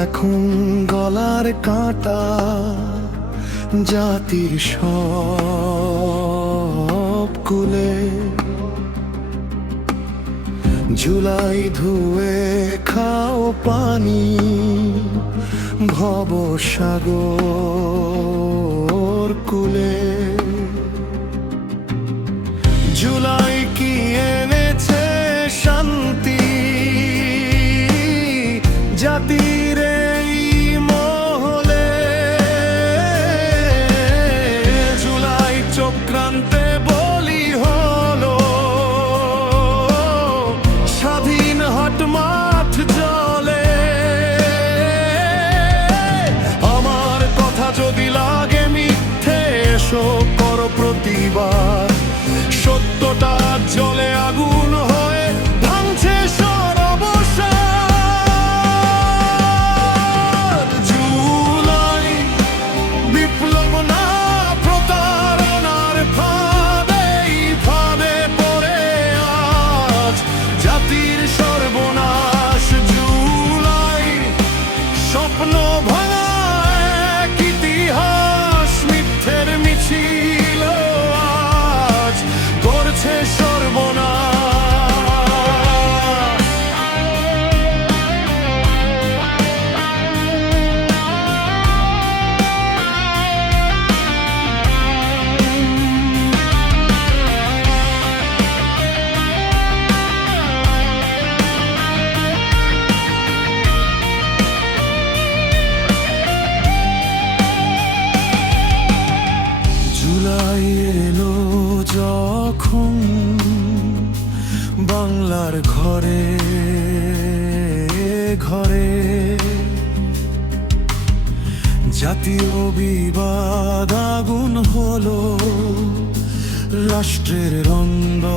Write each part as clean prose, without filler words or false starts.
এখন গলার কাঁটা জাতির সব কুলে, জুলাই ধুয়ে খাও পানি ভবসাগর কুলে। জুলাই কি এনেছে শান্তি জাতির এই মহলে? জুলাই চক্রান্তে বলি হলো স্বাধীন হাট মাঠ জলে। আমার কথা যদি লাগে মিথ্যে, এসো করো প্রতিবাদ। সত্যটা জলে আগুন হয়ে ভাঙছে সর্বসার। জুলাই বিপ্লব না প্রতারণার ফাঁদে, ফাঁদে পড়ে আজ জাতির সর্বনাশ। জুলাই স্বপ্ন ভাঙা এক ইতিহাস, মিথ্যের মিছিল আজ করছে সর্বনাশ। জুলাই এলো যখন বাংলার ঘরে ঘরে, জাতীয় বিবাদ আগুন হলো রাষ্ট্রের রন্ধর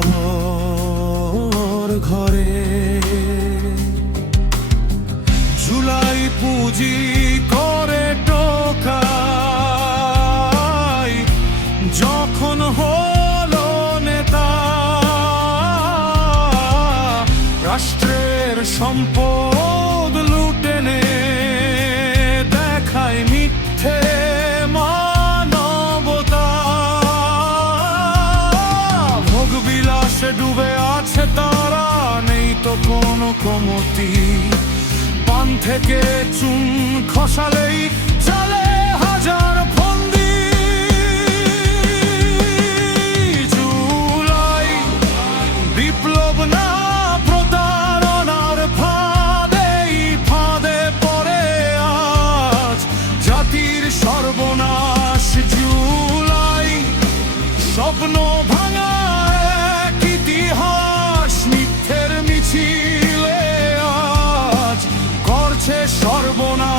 ঘরে। জুলাই পুঁজি করে টোকাই যখন হলো নেতা, রাষ্ট্রের সম্পদ লুটে নে দেখায় মিথ্যে মানবতা। ভোগ বিলাসে ডুবে আছে তারা, নেই তো কোনো কমতি। পান থেকে চুন খসালেই চলে হাজার ফন্দি। জুলাই বিপ্লব না প্রতারণার ফাঁদে, ফাঁদে পড়ে আজ জাতির সর্বনাশ। জুলাই স্বপ্ন ভাঙা এক ইতিহাস, মিথ্যের মিছিলে আজ করছে সর্বনাশ।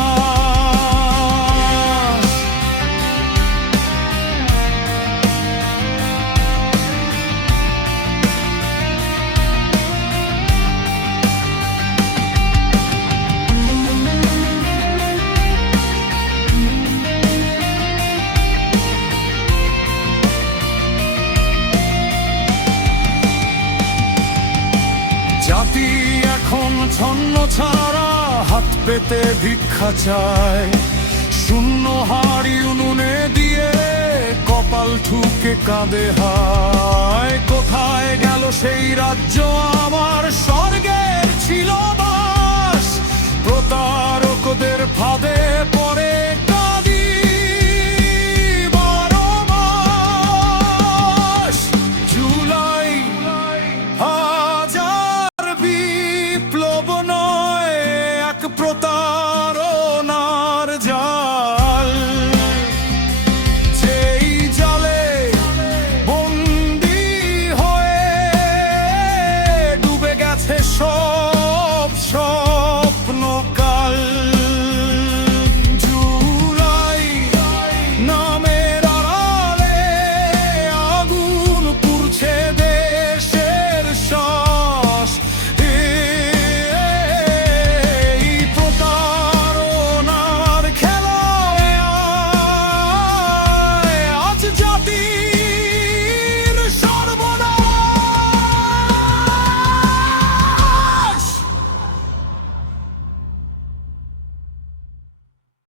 জাতি এখন ছন্ন ছাড়া হাত পেতে ভিক্ষা চায়। শূন্য হাড়ি উনুনে দিয়ে কপাল ঠুকে কাঁদে হায়। কোথায় গেল সেই রাজ্য আমার, স্বর্গের ছিল বাস? প্রতারকদের ফাঁদে পড়ে কাঁদি বারো মাস। জুলাই হাজার বিপ্লব নয়, এক প্রতারক